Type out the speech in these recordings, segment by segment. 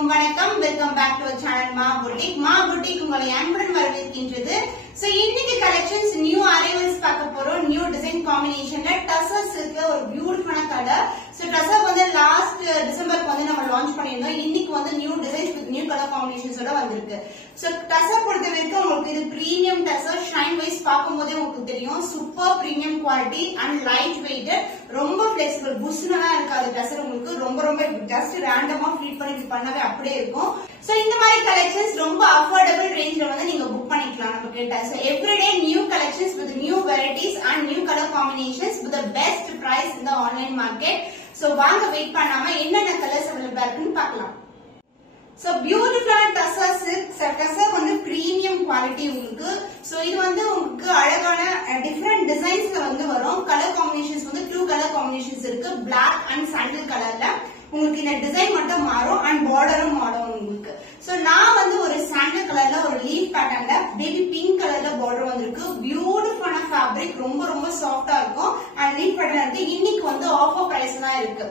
அனைவருக்கும் வணக்கம். Welcome back to channel மா புட்டிக். மா புட்டிக் உங்களை அன்புடன் வரவேற்கின்றது. சோ இன்னைக்கு கலெக்ஷன்ஸ் நியூ அரைவல்ஸ் பார்க்க போறோம். நியூ டிசைன் காம்பினேஷன்ல டசர்ஸ் இருக்க ஒரு பியூட்டிஃபுல்லான கலர். சோ டசர் வந்து லாஸ்ட் டிசம்பருக்கு வந்து நம்ம லான்ச் பண்ணிருந்தோம். இன்னைக்கு வந்து new designs with new colour காம்பினேஷன்ஸோட வந்திருக்கு. சோ டசர் பொறுத்த வரைக்கும் உங்களுக்கு இது பிரீமியம் டசர். ஷைன் வைஸ் பார்க்கும்போதே உங்களுக்கு தெரியும் super premium quality and light weight, ரொம்ப பிளெக்சிபிள், புஷ்னலா இருக்காது டசர். உங்களுக்கு ரொம்ப ஜஸ்ட் ரேண்டமா ஃபிட் பண்ணி பண்ணவே அப்படியே இருக்கும். சோ இந்த மாதிரி கலெக்ஷன்ஸ் ரொம்ப அஃபோர்டபிள் ரேஞ்ச்ல வந்து நீங்க புக் பண்ணிக்கலாம் நம்ம கிட்ட. So everyday new collections with new varieties and new colour combinations with the best price in the online market. So வாங்க வெயிட் பண்ணாம என்னென்ன கலர்ஸ் அவைலபிளா இருக்குன்னு பார்க்கலாம். சோ பியூட்டிஃபுல்லான டசர் சில்க். டசர் வந்து பிரீமியம் குவாலிட்டி உங்களுக்கு. சோ இது வந்து உங்களுக்கு அழகான டிஃபரெண்ட் டிசைன்ஸ்ல வந்து வரும். கலர் காம்பினேஷன்ஸ் வந்து 2 கலர் காம்பினேஷன்ஸ் இருக்கு. பிளாக் அண்ட் சாண்டில் கலர்ல உங்களுக்கு இந்த டிசைன் மட்டும் மாறும் அண்ட் பார்டரும் மாறும் உங்களுக்கு. சோ நான் வந்து ஒரு சாண்டில் கலர்ல ஒரு லீஃப் பேட்டர்ன்ல பேபி பிங்க் கலர்ல பார்டர் வந்திருக்கு. பியூட்டிஃபுல்லான ஃபேப்ரிக், ரொம்ப சாஃப்டா இருக்கும் அண்ட் லீஃப் பேட்டர்ன் இருக்கு. இன்னைக்கு வந்து ஆஃபர் பிரைஸ் தான் இருக்கு.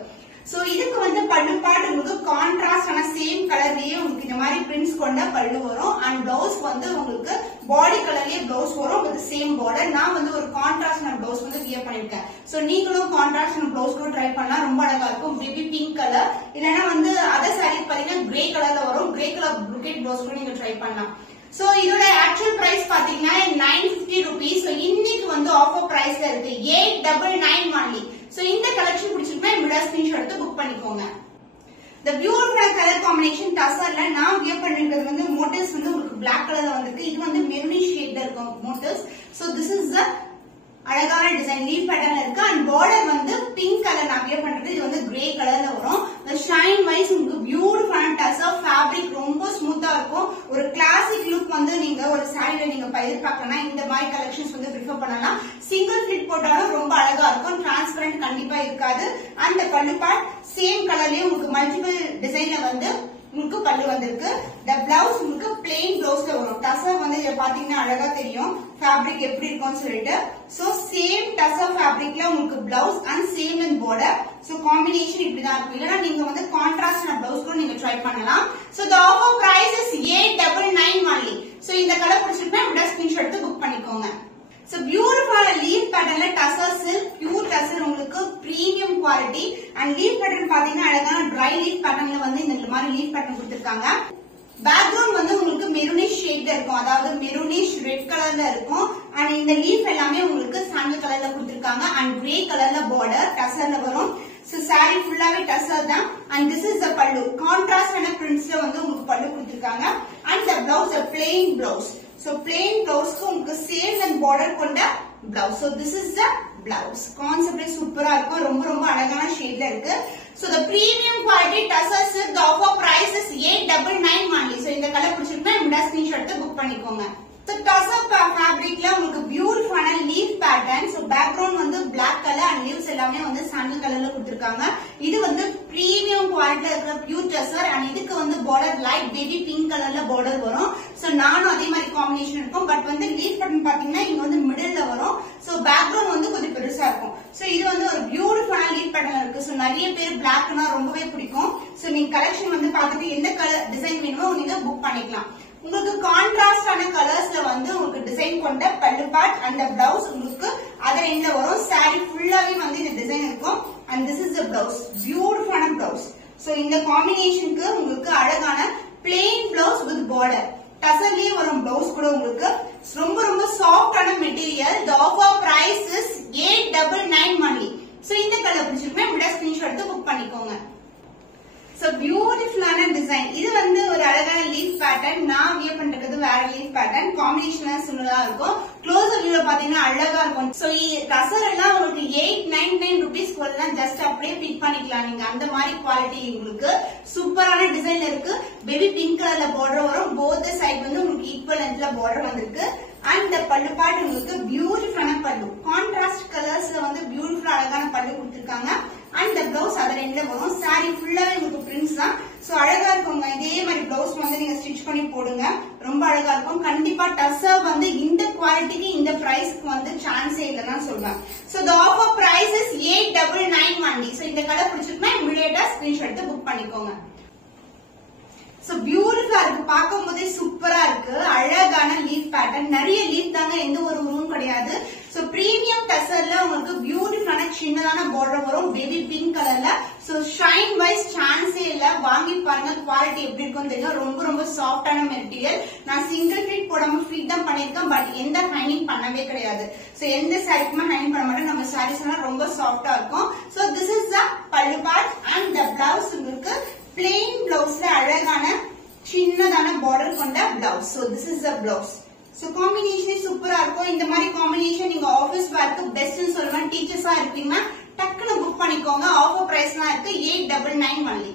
சோ இதுக்கு வந்து பல்லு பாட்டு உங்களுக்கு கான்ட்ராஸ்ட் ஆன சேம் கலர்லயே உங்களுக்கு இந்த மாதிரி பிரிண்ட்ஸ் கொண்ட பல்லு வரும் அண்ட் பிளவுஸ் வந்து உங்களுக்கு பாடி கலர்லயே பிளவுஸ் வரும் வித் சேம் பார்டர். நான் வந்து ஒரு கான்ட்ராஸ்ட் பிளவுஸ் வந்து வியர் பண்ணிருக்கேன். சோ நீங்களும் கான்ட்ராஸ்ட் பிளவுஸ் கூட ட்ரை பண்ணா ரொம்ப அழகா இருக்கும். பேபி பிங்க் கலர் இல்லனா வந்து அதர் சாரி பாத்தீங்கன்னா கிரே கலர்ல வரும். கிரே கலர் ப்ரூக்கெட் பிளவுஸ் கூட நீங்க ட்ரை பண்ணலாம். சோ இதோட ஆக்சுவல் பிரைஸ் பாத்தீங்கன்னா 950 rupees. சோ இன்னைக்கு வந்து ஆஃபர் பிரைஸ்ல இருக்கு 899 only. சோ இந்த கலெக்ஷன் பிடிச்சிருந்தா இந்த ஸ்கிரீன்ஷாட் எடுத்து புக் பண்ணிக்கோங்க. The beautiful கலர் காம்பினேஷன் டசர்ல நான் வியர் பண்ணிருக்கிறது வந்து மோட்டிவ்ஸ் வந்து உங்களுக்கு பிளாக் கலர்ல வந்திருக்கு. இது வந்து மெரூனிஷ் ஷேட்ல இருக்கும் motives. So this is the அழகான டிசைன் லீஃப் பேட்டர்ன்ல இருக்கு அண்ட் பார்டர் வந்து பிங்க் கலர் நான் வியர் பண்றது. இது வந்து கிரே கலர்ல வரும். ஷைன் வைஸ் உங்களுக்கு பியூட்டிஃபுல்லான டசர் ஃபேப்ரிக், ரொம்ப ஸ்மூத்தா இருக்கும். ஒரு கிளாசிக் லுக் வந்து நீங்க ஒரு சாரியில நீங்க எதிர்பார்க்கணும் இந்த மாதிரி கலெக்ஷன்ஸ் வந்து ப்ரிஃபர் பண்ணலாம். சிங்கிள் ஃபிட் போட்டாலும் ரொம்ப அழகா இருக்கும். டிரான்ஸ்பரண்ட் கண்டிப்பா இருக்காது. அண்ட் பல்லு பார்ட் சேம் கலர்லயே உங்களுக்கு மல்டிபிள் டிசைன்ல வந்து உங்களுக்கு பல்லு வந்திருக்கு. இந்த பிளவுஸ் உங்களுக்கு பிளெயின் பிளவுஸ்ல வரும். டசர் வந்து இத பாத்தீங்கன்னா அழகா தெரியும் ஃபேப்ரிக் எப்படி இருக்கும்னு சொல்லிட்டு. சோ சேம் டசர் ஃபேப்ரிக்ல உங்களுக்கு blouse and same in border. So combination இப்படிதான் இருக்கும். இல்லனா நீங்க வந்து கான்ட்ராஸ்ட் பிளவுஸ் கூட நீங்க ட்ரை பண்ணலாம். So the offer price is 899 only. So இந்த கலர் பிடிச்சிருந்தா இந்த ஸ்கிரீன்ஷாட் எடுத்து புக் பண்ணிக்கோங்க. சோ பியூட்டிஃபுல்லான லீஃப் பேட்டர்ன்ல டசர் சில்க் பியூர் டசர் உங்களுக்கு premium quality and leaf pattern பாத்தீங்கன்னா அழகான ட்ரை லீஃப் பேட்டர்ன்ல வந்து இந்த மாதிரி லீஃப் பேட்டர்ன் கொடுத்திருக்காங்க. பேக்ரவுண்ட் வந்து உங்களுக்கு மெரூனிஷ் ஷேட்ல இருக்கும், அதாவது மெரூனிஷ் ரெட் கலர்ல இருக்கும் அண்ட் இந்த லீஃப் எல்லாமே உங்களுக்கு சாண்டல் கலர்ல கொடுத்திருக்காங்க அண்ட் கிரே கலர்ல பார்டர் டசர்ல வரும். சோ சாரி ஃபுல்லாவே டசர் தான் அண்ட் திஸ் இஸ் த பல்லு. கான்ட்ராஸ்டான பிரிண்ட்ஸ்ல வந்து உங்களுக்கு பல்லு கொடுத்திருக்காங்க and the blouse a plain blouse. So plain blouse க்கு உங்களுக்கு சேம் அண்ட் பார்டர் கொண்ட blouse. So this is the blouse. Concept சூப்பரா இருக்கும். ரொம்ப அழகான ஷேட்ல இருக்கு. So the premium quality tussar silk, the offer price is 899 only. So இந்த colour பிடிச்சிருந்தா இந்த ஸ்கிரீன்ஷாட் எடுத்து புக் பண்ணிக்கோங்க. So tussar fabricல உங்களுக்கு பியூட்டிஃபுல்லான லீஃப் பேட்டர்ன். So பேக்ரவுண்ட் வந்து பிளாக் கலர் அண்ட் லீவ்ஸ் எல்லாமே வந்து சாண்டல் கலர்ல கொடுத்திருக்காங்க. இது வந்து பிரீமியம் குவாலிட்டில இருக்கிற பியூர் டசர் அண்ட் இதுக்கு வந்து பார்டர் லைட் பேபி பிங்க் கலர்ல பார்டர் வரும். சோ நானும் அதே மாதிரி காம்பினேஷன் இருக்கும். பட் வந்து லீஃப் பேட்டர்ன் பாத்தீங்கன்னா இங்க வந்து மிடில்ல வரும். சோ பேக்ரவுண்ட் வந்து கொஞ்சம் பெருசா இருக்கும். சோ இது வந்து ஒரு பியூட்டிஃபுல்லான லீஃப் பேட்டர்ன் இருக்கு. சோ நிறைய பேர் பிளாக்னா ரொம்பவே பிடிக்கும். சோ நீங்க கலெக்ஷன் வந்து பார்த்துட்டு எந்த கலர் டிசைன் வேணுமோ நீங்க புக் பண்ணிக்கலாம். உங்களுக்கு கான்ட்ராஸ்டான கலர்ஸ்ல வந்து உங்களுக்கு டிசைன் கொண்ட பல்லு பார்ட் அண்ட் பிளவுஸ் உங்களுக்கு அதர் எண்ட்ல வரும். சாரி ஃபுல்லாவே வந்து இந்த டிசைன் இருக்கும் and this is the blouse. பியூட்டிஃபுல்லான பிளவுஸ். சோ இந்த காம்பினேஷனுக்கு உங்களுக்கு அழகான பிளெயின் பிளவுஸ் வித் பார்டர். டசர்லயே வரும் பிளவுஸ் கூட உங்களுக்கு ரொம்ப சாஃப்டான மெட்டீரியல். The offer price is 899 only. So இந்த கலர் பிடிச்சிருக்கா இந்த ஸ்கிரீன்ஷாட் எடுத்து புக் பண்ணிக்கோங்க. சோ பியூட்டிஃபுல்லான டிசைன். இது வந்து ஒரு அழகான லீஃப் பேட்டர்ன். நான் வியர் பண்றது வேற லீஃப் பேட்டர்ன். காம்பினேஷன் சிமிலரா இருக்கும். க்ளோஸர் வியூல பாத்தீங்கன்னா அழகா இருக்கும். சோ டசர் எல்லாம் உங்களுக்கு 899 rupees போதுதான். ஜஸ்ட் அப்படியே பிக் பண்ணிக்கலாம் நீங்க. அந்த மாதிரி குவாலிட்டி உங்களுக்கு சூப்பரான டிசைன் இருக்கு. பேபி பிங்க் கலர்ல பார்டர் வரும். போத் சைடு வந்து உங்களுக்கு ஈக்குவல் லென்த்ல பார்டர் வந்திருக்கு அண்ட் பல்லு பார்ட் உங்களுக்கு பியூட்டிஃபுல்லான பல்லு. கான்ட்ராஸ்ட் கலர்ஸ்ல வந்து பியூட்டிஃபுல் அழகான பல்லு கொடுத்திருக்காங்க அண்ட் the blouse அதர் எண்ட்ல வரும். சாரி ஃபுல்லாவே உங்களுக்கு பிரிண்ட்ஸ் தான். சோ அழகா இருக்குங்க. இதே மாதிரி பிளவுஸ் வந்து நீங்க ஸ்டிச் பண்ணி போடுங்க. ரொம்ப அழகா இருக்கும். கண்டிப்பா டசர் வந்து இந்த குவாலிட்டிக்கு இந்த பிரைஸ்க்கு வந்து சான்ஸே இல்லைன்னு சொல்லுவேன். So the offer price is 899 only. So இந்த கலர் பிடிச்சிருக்குன்னா இமிடியேட்டா ஸ்கிரீன்ஷாட் எடுத்து புக் பண்ணிக்கோங்க. சோ பியூட்டிஃபுல்லா இருக்கு, பார்க்கும் போதே சூப்பரா இருக்கு. அழகான லீஃப் பேட்டர்ன், நிறைய லீஃப் தாங்க, எந்த ஒரு உருவும் கிடையாது. சோ பிரீமியம் டசர்ல உங்களுக்கு பியூட்டிஃபுல்லான சின்னதான பார்டர் வரும், பேபி பிங்க் கலர்ல. சோ ஷைன் வைஸ் சான்ஸே இல்ல, வாங்கி பாருங்க குவாலிட்டி எப்படி இருக்கும் தெரியும். ரொம்ப ரொம்ப சாஃப்டான மெட்டீரியல். நான் சிங்கிள் ஃபிட் போடாம ஃபிட் தான் பண்ணிருக்கேன், பட் எந்த ஹைனிங் பண்ணவே கிடையாது. சோ எந்த சாரிக்குமே ஹைனிங் பண்ண மாட்டேன், நம்ம சாரீஸ் எல்லாம் ரொம்ப சாஃப்டா இருக்கும். சோ திஸ் இஸ் த பல்லு பார்ட் அண்ட் த பிளவுஸ் உங்களுக்கு பிளெயின் பிளவுஸ்ல அழகான சின்னதான பார்டர் கொண்ட blouse. So this is the blouse. So combination சூப்பரா இருக்கும். இந்த மாதிரி காம்பினேஷன் நீங்க ஆபீஸ் வேர்க்கு பெஸ்ட்னு சொல்லுவேன். டீச்சர்ஸா இருக்கீங்கன்னா டக்குனு புக் பண்ணிக்கோங்க. ஆஃபர் பிரைஸ்லாம் இருக்கு 899 only.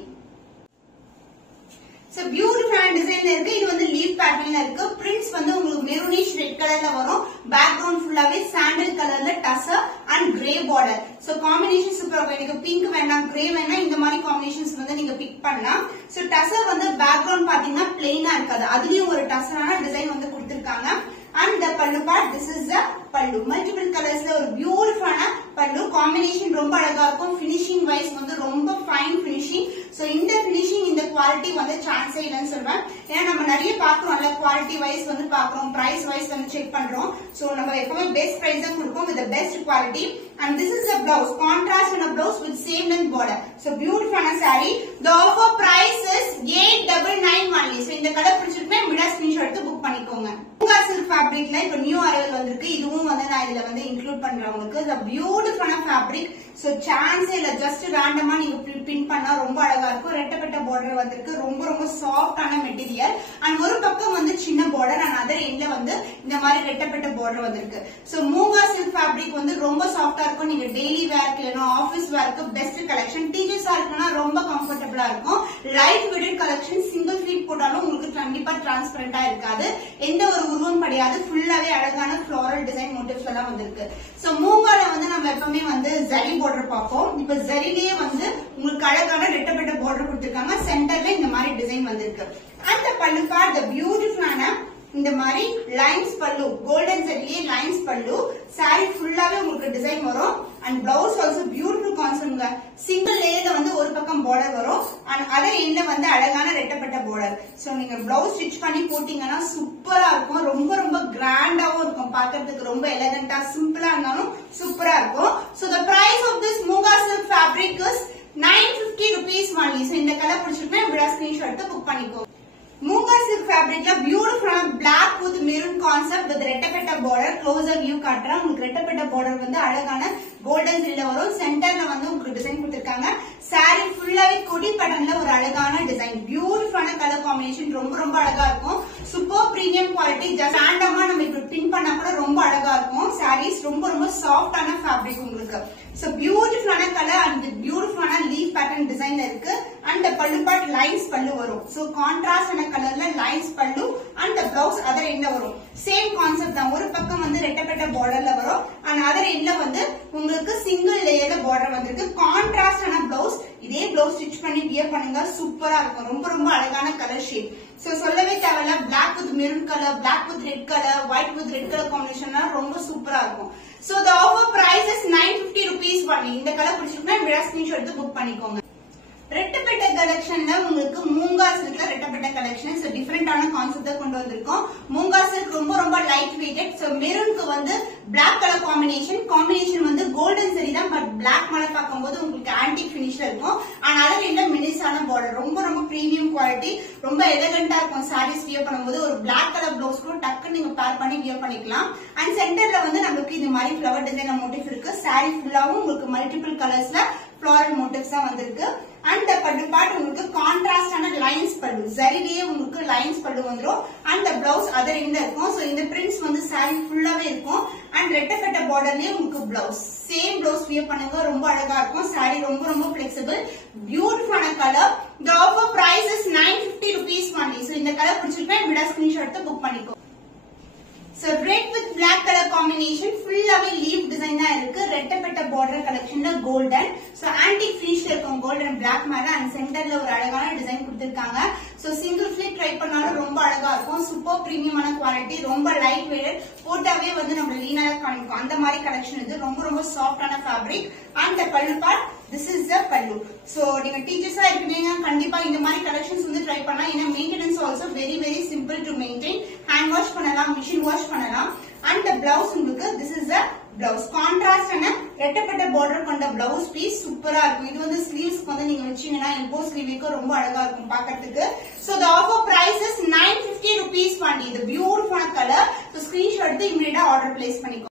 சோ பியூட்டிஃபுல்லான டிசைன்ல இருக்கு. இது வந்து லீஃப் பேட்டர்ன்ல இருக்கு. பிரிண்ட்ஸ் வந்து உங்களுக்கு மெரூனிஷ் ரெட் கலர்ல வரும். பேக்ரவுண்ட் ஃபுல்லாவே சாண்டல் கலர்ல tussar and grey border. So combination சூப்பரா இருக்கும். எனக்கு பிங்க் வேண்டாம், கிரே வேண்டாம், இந்த மாதிரி காம்பினேஷன்ஸ் வந்து நீங்க பிக் பண்ணலாம். சோ டசர் வந்து பேக்ரவுண்ட் பாத்தீங்கன்னா பிளெயினா இருக்காது, அதுலயும் ஒரு டசரான டிசைன் வந்து கொடுத்திருக்காங்க. And the pallu part, this is the pallu. Multiple colors la ஒரு பியூட்டிஃபுல்லான pallu. காம்பினேஷன் ரொம்ப அழகா இருக்கும். ஃபினிஷிங் வைஸ் வந்து ரொம்ப ஃபைன் ஃபினிஷிங். சோ இந்த ஃபினிஷிங் இந்த குவாலிட்டி வந்து சான்ஸே இல்லைன்னு சொல்வேன். ஏன்னா நம்ம நிறைய பாக்குறோம்ல, குவாலிட்டி வைஸ் வந்து பாக்குறோம், பிரைஸ் வைஸ் வந்து செக் பண்றோம். சோ நம்ம எப்பவுமே பெஸ்ட் பிரைஸ் தான் கொடுப்போம் with the best quality. And this is the blouse, contrast on a blouse with same length border. So beautiful saree. The offer price is 899 only. So இந்த colour பிடிச்சிருக்கா மிடா screenshot எடுத்து book பண்ணிக்கோங்க. Moonga silk ஃபேப்ரிக்ல இப்ப new arrival வந்திருக்கு. இதுவும் வந்து நான் இதுல வந்து இன்க்ளூட் பண்றேன் உங்களுக்கு. The beautiful fabric. சோ சான்ஸே இல்ல, ஜஸ்ட் ரேண்டமா நீங்க பின் பண்ணா ரொம்ப அழகா இருக்கும். ரெட்டப்பட்ட பார்டர் வந்திருக்கு. ரொம்ப ரொம்ப சாஃப்டான மெட்டீரியல். அண்ட் ஒரு பக்கம் வந்து சின்ன பார்டர் அண்ட் அதர் எண்ட்ல வந்து இந்த மாதிரி ரெட்டப்பட்ட பார்டர் வந்திருக்கு. சோ மூங்கா சில்க் ஃபேப்ரிக் வந்து ரொம்ப சாஃப்டா இருக்கும். நீங்க டெய்லி வேர்க்கு இல்லைன்னா ஆபீஸ் வேர்க்கு பெஸ்ட் கலெக்ஷன். டீச்சர்ஸா இருக்குன்னா ரொம்ப கம்ஃபர்டபுளா இருக்கும். Light weight collection. சிங்கிள் ஃபீட் போட்டாலும் உங்களுக்கு கண்டிப்பா டிரான்ஸ்பரண்டா இருக்காது, எந்த ஒரு உருவம் கிடையாது. ஃபுல்லாவே அழகான ஃபிளோரல் டிசைன் மோட்டிவ்ஸ் எல்லாம் வந்திருக்கு. சோ மூங்கால வந்து நம்ம எப்பவுமே வந்து ஜரி பார்டர் பார்ப்போம். இப்ப ஜரிலேயே வந்து உங்களுக்கு அழகான ரெட்டப்பட்ட பார்டர் கொடுத்திருக்காங்க. சென்டர்ல இந்த மாதிரி டிசைன் வந்திருக்கு. அந்த பல்லு பார்ட் பியூட்டிஃபுல்லான இந்த மாதிரி லைன்ஸ் பல்லு, கோல்டன் ஜரியே லைன்ஸ் பல்லு. சாரி ஃபுல்லாவே உங்களுக்கு டிசைன் வரும். அண்ட் பிளவுஸ் ஆல்சோ பியூட்டிஃபுல் கான்செப்ட்ங்க. சிங்கிள் லேயர்ல வந்து ஒரு பக்கம் பார்டர் வரும் அண்ட் அதர் எண்ட்ல வந்து அழகான ரெட்டப்பட்ட பார்டர். சோ நீங்க பிளவுஸ் ஸ்டிச் பண்ணி போட்டீங்கன்னா சூப்பரா இருக்கும். ரொம்ப ரொம்ப கிராண்டாவும் இருக்கும், பாக்குறதுக்கு ரொம்ப எலகண்டா சிம்பிளா இருந்தாலும் சூப்பரா இருக்கும். So the price of this moonga silk fabric is 950 rupees only. So இந்த கலர் பிடிச்சிருக்கா விடா ஸ்கிரீன்ஷாட் எடுத்து புக் பண்ணிக்கோ. மூங்கா சில்க் ஃபேப்ரிக்ல பியூட்டிஃபுல்லான black with maroon concept with ரெட்டப்பட்ட பார்டர். க்ளோசர் வியூ காட்டுறேன். உங்களுக்கு ரெட்டப்பட்ட பார்டர் வந்து அழகான கோல்டன் ஜரில வரும். சென்டர்ல வந்து உங்களுக்கு டிசைன் கொடுத்திருக்காங்க. சாரி ஃபுல்லாவே கொடி பேட்டர்ன்ல ஒரு அழகான டிசைன். பியூட்டிஃபுல்லான கலர் காம்பினேஷன், ரொம்ப ரொம்ப அழகா இருக்கும். Super premium quality. ஜஸ்ட் ரேண்டமா நம்ம இப்படி பின் பண்ணா கூட ரொம்ப அழகா இருக்கும். சாரீஸ் ரொம்ப ரொம்ப சாஃப்டான ஃபேப்ரிக் உங்களுக்கு. சோ பியூட்டிஃபுல்லான கலர் அண்ட் பியூட்டிஃபுல்லான லீஃப் பேட்டர்ன் டிசைன்ல இருக்கு. அண்ட் பல்லு பார்ட் லைன்ஸ் பல்லு வரும். சோ கான்ட்ராஸ்டான கலர்ல லைன்ஸ் பல்லு அண்ட் பிளவுஸ் அதர் எண்ட்ல வரும். சேம் கான்செப்ட் தான். ஒரு பக்கம் வந்து ரெட்டப்பட்ட பார்டர்ல வரும் அண்ட் அதர் எண்ட்ல வந்து உங்களுக்கு சிங்கிள் லேயர்ல பார்டர் வந்திருக்கு. கான்ட்ராஸ்டான பிளவுஸ். இதே பிளவுஸ் ஸ்டிச் பண்ணி வியர் பண்ணுங்க, சூப்பரா இருக்கும். ரொம்ப ரொம்ப அழகான கலர் ஷேட். சோ சொல்லவே தேவையில்ல, black with maroon colour, black with red colour, white with red colour combination ரொம்ப சூப்பரா இருக்கும். So the offer price is 950 rupees only. இந்த கலர் பிடிச்சிருந்தா விடா ஸ்கிரீன்ஷாட் எடுத்து புக் பண்ணிக்கோங்க. ரெட்டப்பட்ட கலெக்ஷன்ல உங்களுக்கு மூங்கா சில்க்ல ரெட்டப்பட்ட கலெக்ஷன். சோ டிஃபரெண்டான கான்செப்ட் கொண்டு வந்திருக்கோம். மூங்கா சில்க் ரொம்ப ரொம்ப லைட் வெயிட்டட். சோ மெரூனுக்கு வந்து பிளாக் கலர் காம்பினேஷன் வந்து கோல்டன் சரி தான், பட் பிளாக் மேல பார்க்கும்போது உங்களுக்கு ஆன்டிக் பினிஷ்ல இருக்கும். ஆனா அதர் எண்ட்ல மினிஸான பார்டர். ரொம்ப ரொம்ப பிரீமியம் குவாலிட்டி, ரொம்ப எலகண்டா இருக்கும். சாரீஸ் வியர் பண்ணும்போது ஒரு பிளாக் கலர் பிளவுஸ் கூட டக்கு நீங்க பேர் பண்ணி வியர் பண்ணிக்கலாம். அண்ட் சென்டர்ல வந்து நமக்கு இந்த மாதிரி ஃபிளவர் டிசைன் மோட்டிவ் இருக்கு. சாரி ஃபுல்லாவும் உங்களுக்கு மல்டிபிள் கலர்ஸ்ல ஃபிளோரல் மோட்டிவ்ஸ் தான் வந்திருக்கு. அண்ட் பல்லு பார்ட் உங்களுக்கு கான்ட்ராஸ்டான லைன்ஸ் பல்லு. ஜரிலேயே உங்களுக்கு லைன்ஸ் பல்லு வந்துரும். அண்ட் பிளவுஸ் அதர் எண்ட்ல இருக்கும். சோ இந்த பிரிண்ட்ஸ் வந்து சாரி ஃபுல்லாவே இருக்கும். அண்ட் ரெட்டப்பட்ட பார்டர்லயே உங்களுக்கு பிளவுஸ். சேம் பிளவுஸ் வியர் பண்ணுங்க, ரொம்ப அழகா இருக்கும். சாரி ரொம்ப ரொம்ப பிளெக்சிபிள், பியூட்டிஃபுல்லான colour. The offer price is 950 rupees only. So இந்த கலர் பிடிச்சிருக்கா விடா ஸ்கிரீன்ஷாட் எடுத்து புக் பண்ணிக்கோ. So red with black color combination ஃபுல்லாவே லீஃப் டிசைன் தான் இருக்கு. ரெட்டப்பட்ட பார்டர் கலெக்ஷன்ல கோல்டன். So antique finishல இருக்கும் கோல்டன் பிளாக் மேல அண்ட் சென்டர்ல ஒரு அழகான டிசைன் கொடுத்திருக்காங்க. So சிங்கிள் ஃபிளிட் ட்ரை பண்ணாலும் ரொம்ப அழகா இருக்கும். சூப்பர் பிரீமியமான குவாலிட்டி, ரொம்ப லைட் வெயிட், போட்டாவே வந்து நம்ம லீனாக காமிக்கும் அந்த மாதிரி கலெக்ஷன் இது. ரொம்ப ரொம்ப சாஃப்டான ஃபேப்ரிக் அண்ட் the பல்லு part, this is the pallu. So நீங்க டீச்சர்ஸா இருக்கீங்க கண்டிப்பா இந்த மாதிரி கலெக்ஷன்ஸ் வந்து ட்ரை பண்ணலாம். ஏன்னா maintenance also very very simple to maintain. Hand wash பண்ணலாம், மிஷின் வாஷ் பண்ணலாம். அண்ட் பிளவுஸ் உங்களுக்கு this is the blouse. Contrast ஆன ரெட்டப்பட்ட பார்டர் கொண்ட பிளவுஸ் பீஸ் சூப்பரா இருக்கும். இது வந்து ஸ்லீவ்ஸ்க்கு வந்து நீங்க வச்சீங்கன்னா எல்போ ஸ்லீவுக்கு ரொம்ப அழகா இருக்கும் பார்க்கிறதுக்கு. So the offer price is 950 rupees only. இது பியூட்டிஃபுல்லான கலர். So ஸ்கிரீன்ஷாட் எடுத்து இமிடியேட்டா ஆர்டர் பிளேஸ் பண்ணிக்கோ.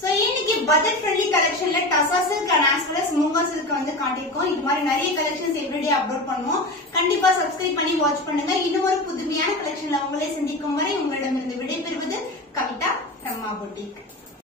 சோ இன்னைக்கு பட்ஜெட் ஃப்ரெண்ட்லி கலெக்ஷன்ல டசா silk and as well as moonga silk வந்து காட்டியிருக்கோம். இது மாதிரி நிறைய கலெக்ஷன்ஸ் எவ்ரிடே அப்லோட் பண்ணுவோம். கண்டிப்பா சப்ஸ்கிரைப் பண்ணி வாட்ச் பண்ணுங்க. இன்னும் ஒரு புதுமையான கலெக்ஷன்ல உங்களை சந்திக்கும் வரை உங்களிடமிருந்து விடைபெறுவது கவிதா from Ma Boutique.